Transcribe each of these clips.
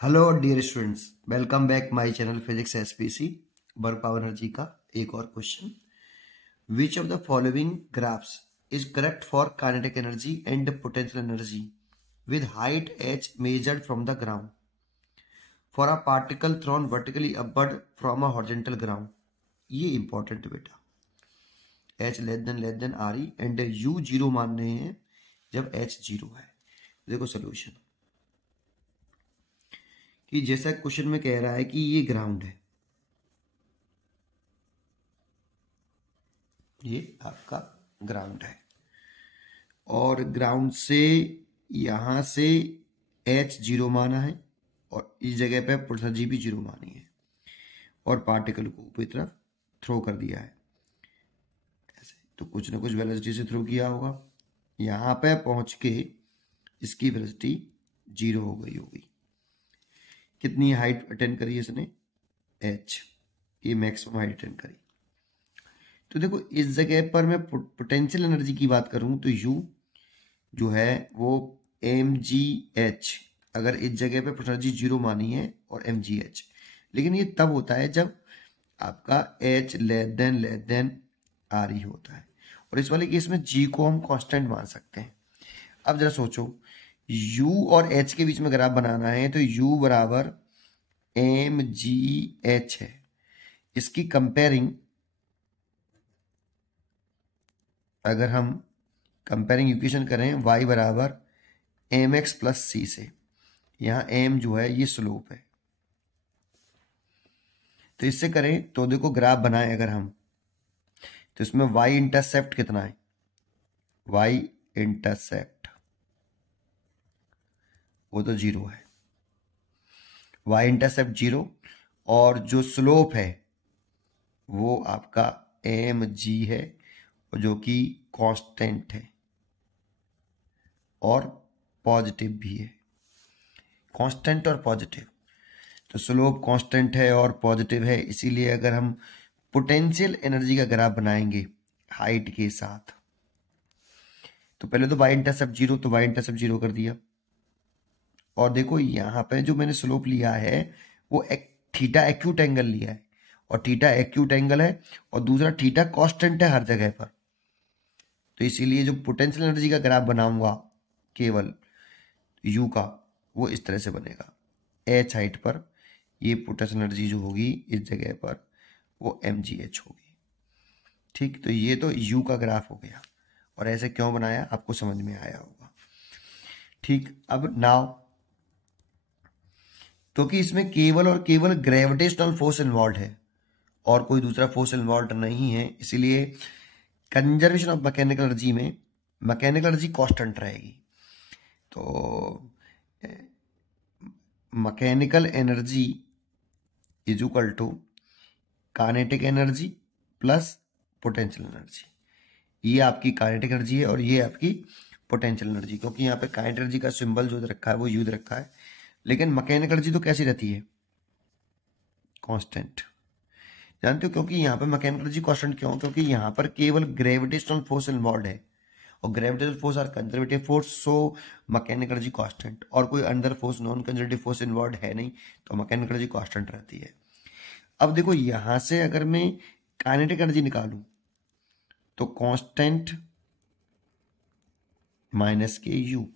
Hello dear students, welcome back my channel physics SPC. Work power energy का एक और question. Which of the following graphs is correct for kinetic energy and potential energy with height h measured from the ground for a particle thrown vertically upward from a horizontal ground. ये important बेटा, h less than R E and u zero मान रहे हैं जब h zero है। देखो solution कि जैसा क्वेश्चन में कह रहा है कि ये ग्राउंड है, ये आपका ग्राउंड है और ग्राउंड से यहां से h जीरो माना है और इस जगह पे पोटेंशियल जी भी जीरो मानी है और पार्टिकल को ऊपर की तरफ थ्रो कर दिया है ऐसे। तो कुछ ना कुछ वेलोसिटी से थ्रो किया होगा, यहां पे पहुंच के इसकी वेलोसिटी जीरो हो गई होगी। कितनी हाइट अटेंड करी इसने? h, ये मैक्सिमम हाइट अटेंड करी। तो देखो इस जगह पर मैं पोटेंशियल एनर्जी की बात करूं तो U जो है वो mgh, अगर इस जगह पे पोटेंशियल एनर्जी जीरो मानी है और mgh, लेकिन ये तब होता है जब आपका h लेस देन आर ई होता है और इस वाले केस में g को हम कांस्टेंट मान सकते हैं। अब जरा सोचो, u और h के बीच में ग्राफ बनाना है तो u बराबर mgh है। इसकी कंपेयरिंग अगर हम कंपेयरिंग इक्वेशन करें y बराबर एम एक्स प्लस सी से, यहाँ m जो है ये स्लोप है, तो इससे करें तो देखो ग्राफ बनाए अगर हम तो इसमें y इंटरसेप्ट कितना है? y इंटरसेप्ट वो तो जीरो है, y इंटरसेप्ट जीरो और जो स्लोप है वो आपका एम जी है जो कि कांस्टेंट है और पॉजिटिव भी है। कांस्टेंट और पॉजिटिव, तो स्लोप कांस्टेंट है और पॉजिटिव है, इसीलिए अगर हम पोटेंशियल एनर्जी का ग्राफ बनाएंगे हाइट के साथ तो पहले तो y इंटरसेप्ट जीरो, तो y इंटरसेप्ट जीरो कर दिया और देखो यहाँ पे जो मैंने स्लोप लिया है वो थीटा एक्यूट एंगल लिया है और थीटा एक्यूट एंगल है और दूसरा थीटा कांस्टेंट है हर जगह पर, तो इसीलिए जो पोटेंशियल एनर्जी का ग्राफ बनाऊंगा केवल u का वो इस तरह से बनेगा। h हाइट पर ये पोटेंशियल एनर्जी जो होगी इस जगह पर वो mgh होगी। ठीक, तो ये तो u का ग्राफ हो गया और ऐसे क्यों बनाया आपको समझ में आया होगा। ठीक, अब नाउ क्योंकि इसमें केवल और केवल ग्रेविटेशनल फोर्स इन्वॉल्व है और कोई दूसरा फोर्स इन्वॉल्व नहीं है, इसीलिए कंजर्वेशन ऑफ मैकेनिकल एनर्जी में मैकेनिकल एनर्जी कांस्टेंट रहेगी। तो mechanical energy is equal to kinetic energy plus potential energy. ये आपकी काइनेटिक एनर्जी है और ये आपकी पोटेंशियल एनर्जी, क्योंकि यहाँ पे काइनेटिक एनर्जी का सिंबल जो रखा है वो यू रखा है, लेकिन मैकेनिकल एनर्जी तो कैसी रहती है? कांस्टेंट। जानते हो क्योंकि यहाँ पे मैकेनिकल एनर्जी कांस्टेंट क्यों? क्योंकि यहाँ पर केवल ग्रेविटेशनल फोर्स इन्वॉल्व है और gravitational force are conservative force, so mechanical energy constant, और कोई अंदर force non conservative force involve है नहीं तो मैकेनिकल एनर्जी कांस्टेंट रहती है। अब देखो यहां से अगर मैं काइनेटिक एनर्जी निकालूं तो कांस्टेंट माइनस के यू,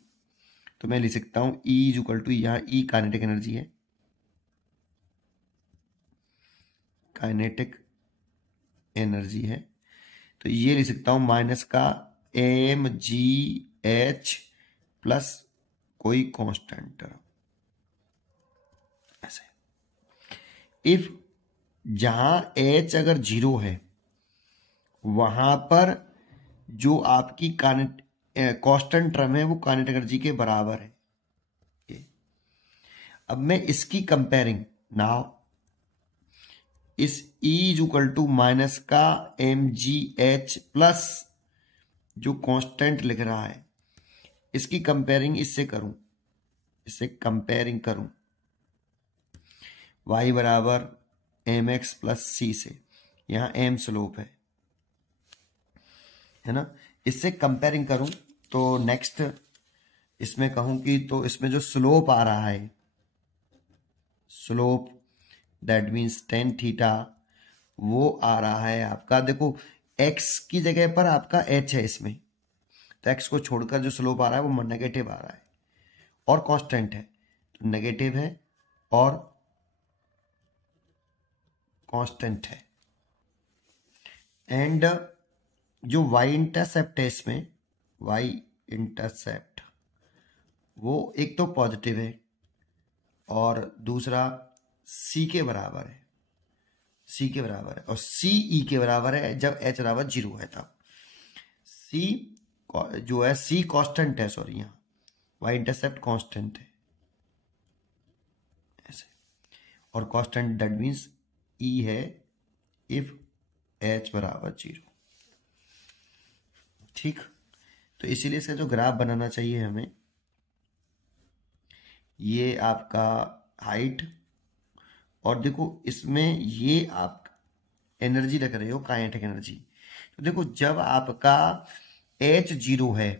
तो मैं लिख सकता हूं E इज इक्वल टू, यहां E काइनेटिक एनर्जी है, काइनेटिक एनर्जी है, तो ये लिख सकता हूं माइनस का एम जी एच प्लस कोई कांस्टेंट ऐसे। इफ जहां h अगर जीरो है वहां पर जो आपकी कांस्टेंट टर्म है वो काइनेटिक एनर्जी के बराबर है ये। अब मैं इसकी कंपेयरिंग नाउ इस E is equal to minus का एम जी एच प्लस जो कांस्टेंट लिख रहा है इसकी कंपेयरिंग इससे करूं, इससे कंपेयरिंग करूं y बराबर एम एक्स प्लस सी से, यहां m स्लोप है ना, इससे कंपेयरिंग करूं तो नेक्स्ट इसमें कहूं कि तो इसमें जो स्लोप आ रहा है slope that means tan theta वो आ रहा है आपका, देखो एक्स की जगह पर आपका एच है इसमें, तो एक्स को छोड़कर जो स्लोप आ रहा है वो नेगेटिव आ रहा है और कांस्टेंट है, तो नेगेटिव है और कांस्टेंट है। एंड जो y इंटरसेप्ट है इसमें, y इंटरसेप्ट वो एक तो पॉजिटिव है और दूसरा c के बराबर है, c के बराबर है और c e के बराबर है जब h बराबर 0 है तब। c जो है c कांस्टेंट है, सॉरी यहाँ y इंटरसेप्ट कांस्टेंट है ऐसे, और कांस्टेंट दैट मीन्स e है इफ h बराबर 0। ठीक, तो इसीलिए इसका जो ग्राफ बनाना चाहिए हमें, ये आपका हाइट, और देखो इसमें ये आप एनर्जी रख रहे हो काइनेटिक एनर्जी, तो देखो जब आपका h 0 है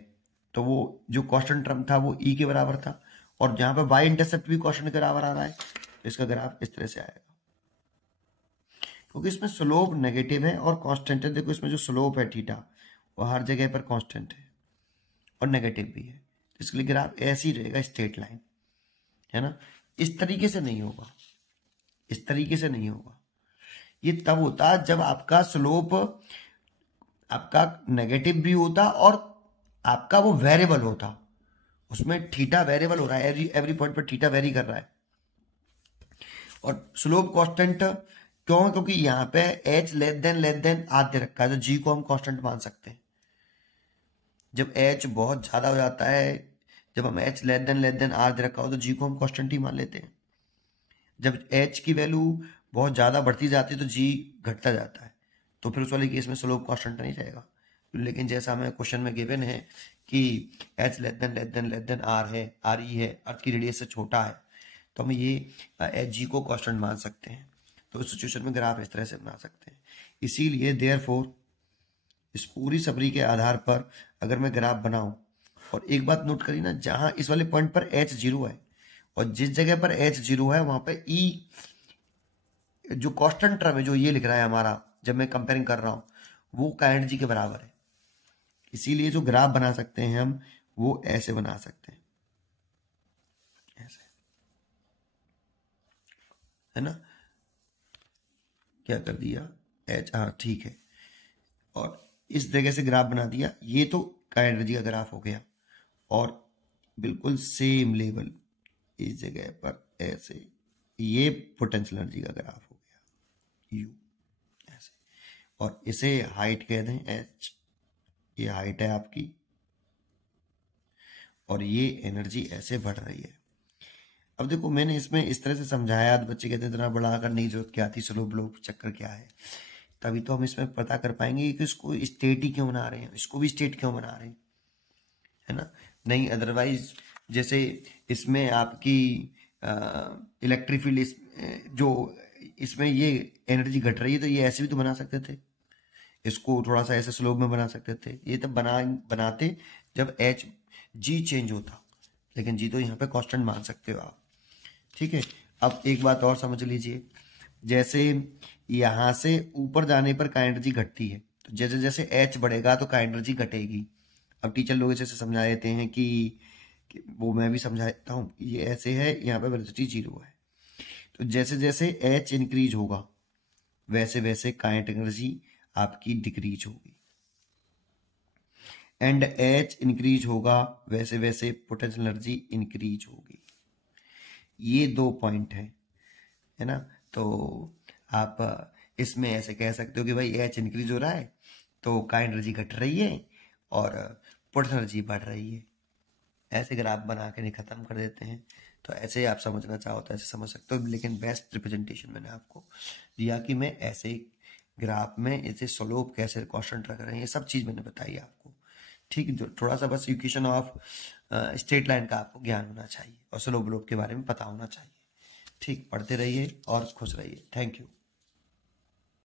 तो वो जो कांस्टेंट टर्म था वो e के बराबर था, और जहां पर y इंटरसेप्ट भी कांस्टेंट के बराबर आ रहा है, तो इसका ग्राफ इस तरह से आएगा, क्योंकि इसमें स्लोप नेगेटिव है और कांस्टेंट है। देखो इसमें जो स्लोप है थीटा वो हर जगह पर कांस्टेंट है और नेगेटिव भी है, इसके लिए ग्राफ ऐसे ही रहेगा, स्ट्रेट लाइन है ना। इस तरीके से नहीं होगा, इस तरीके से नहीं होगा, ये तब होता जब आपका स्लोप आपका नेगेटिव भी होता और आपका वो वेरिएबल होता, उसमें थीटा वेरिएबल हो रहा है, एवरी पॉइंट पर थीटा वेरी कर रहा है, और स्लोप कांस्टेंट क्यों, क्योंकि यहाँ पे h लेस देन आर दे रखा है, तो g को हम कांस्टेंट मान सकते हैं। जब h बहुत ज्यादा हो जाता है, जब हम h लेस देन आर दे रखा हो तो g को हम कांस्टेंट ही मान लेते हैं। जब h की वैल्यू बहुत ज्यादा बढ़ती जाती है तो g घटता जाता है, तो फिर उस वाले केस में स्लोप कांस्टेंट नहीं रहेगा। लेकिन जैसा हमें क्वेश्चन में गिवन है कि h लेस देन आर है, आर ई है, अर्थ की रेडियस से छोटा है, तो हम ये एच जी को कांस्टेंट मान सकते हैं। तो इस सिचुएशन में ग्राफ इस तरह से बना सकते हैं। इसीलिए देयरफॉर इस पूरी सबरी के आधार पर अगर मैं ग्राफ बनाऊं, और एक बात नोट करिए ना, जहां इस वाले पॉइंट पर h 0 है और जिस जगह पर h 0 है वहां पर e जो कांस्टेंट टर्म है, जो ये लिख रहा है हमारा, जब मैं कंपेयरिंग कर रहा हूं, वो का एनर्जी के बराबर है। इसीलिए जो ग्राफ बना सकते हैं हम वो ऐसे बना सकते हैं, ऐसे, है ना। क्या कर दिया h, हाँ ठीक है, और इस जगह से ग्राफ बना दिया, ये तो का एनर्जी का ग्राफ हो गया, और बिल्कुल सेम लेवल इस जगह पर ऐसे ये पोटेंशियल एनर्जी का ग्राफ हो गया u ऐसे, और इसे हाइट कह दें h, ये हाइट है आपकी, और ये एनर्जी ऐसे बढ़ रही है। अब देखो मैंने इसमें इस तरह से समझाया, तो बच्चे कहते हैं इतना बड़ा करने की जरूरत क्या थी, स्लोप लोप चक्कर क्या है, तभी तो हम इसमें पता कर पाएंगे कि इसको स्टेट ही क्यों बना रहे हैं, इसको भी स्टेट क्यों बना रहे हैं, है ना। नहीं अदरवाइज जैसे इसमें आपकी इलेक्ट्रिक फील्ड जो इसमें ये एनर्जी घट रही है, तो ये ऐसे भी तो बना सकते थे, इसको थोड़ा सा ऐसे स्लोप में बना सकते थे, ये तब बनाते जब एच जी चेंज होता, लेकिन जी तो यहाँ पे कांस्टेंट मान सकते हो आप। ठीक है, अब एक बात और समझ लीजिए, जैसे यहाँ से ऊपर जाने पर का एनर्जी घटती है, तो जैसे जैसे एच बढ़ेगा तो का एनर्जी घटेगी। अब टीचर लोग जैसे समझा देते हैं कि वो मैं भी समझा देता हूँ, ये ऐसे है, यहाँ पे वेलोसिटी 0 है, तो जैसे जैसे एच इंक्रीज होगा वैसे वैसे काइनेटिक एनर्जी आपकी डिक्रीज होगी, एंड एच इंक्रीज होगा वैसे वैसे पोटेंशियल एनर्जी इंक्रीज होगी। ये दो पॉइंट है ना। तो आप इसमें ऐसे कह सकते हो कि भाई एच इंक्रीज हो रहा है तो का एनर्जी घट रही है और पोटेंशियल एनर्जी बढ़ रही है। ऐसे ग्राफ बना के नहीं खत्म कर देते हैं। तो ऐसे आप समझना चाहो तो ऐसे समझ सकते हो, लेकिन बेस्ट रिप्रेजेंटेशन मैंने आपको दिया कि मैं ऐसे ग्राफ में ऐसे स्लोप कैसे कांस्टेंट रख रहे हैं, ये सब चीज़ मैंने बताई आपको। ठीक, थोड़ा सा बस इक्वेशन ऑफ स्ट्रेट लाइन का आपको ज्ञान होना चाहिए और स्लोप के बारे में पता होना चाहिए। ठीक, पढ़ते रहिए और खुश रहिए। Thank you.